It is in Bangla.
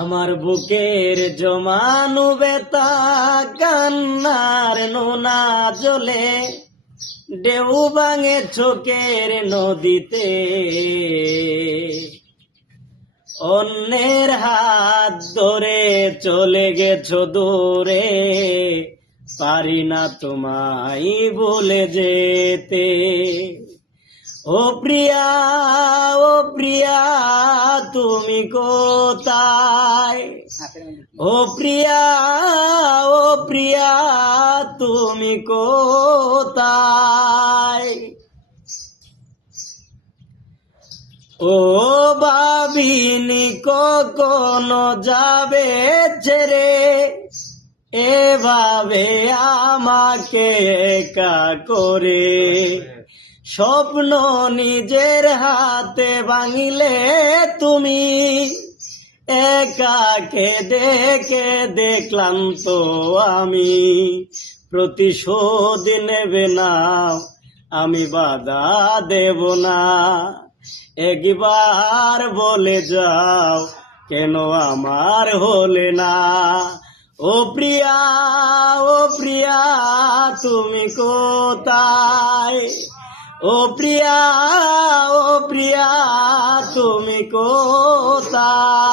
আমার বুকের জমানো বেতা কান্নার নোনা জলে ঢেউ ভাঙে চোখের নদীতে। অন্যের হাত ধরে চলে গেছো দূরে, পারি না তোমায় ভুলে যেতে। ও প্রিয়া, ও প্রিয়া তুমি কোথায়? ও প্রিয়া, ও প্রিয়া তুমি কোথায়? ও ভাবিনি কখনো যাবে ছেড়ে, এভাবে আমাকে একা করে। স্বপ্ন নিজের হাতে ভাঙিলে তুমি, একা কেঁদে দেখলাম তো আমি। প্রতিশোধ নেবে না, আমি বাধা দেব না। একবার বলে যাও কেন আমার হলে না? ও প্রিয়া, ও প্রিয়া তুমি কোথায়? ও প্রিয়া, ও প্রিয়া তুমি কোথায়?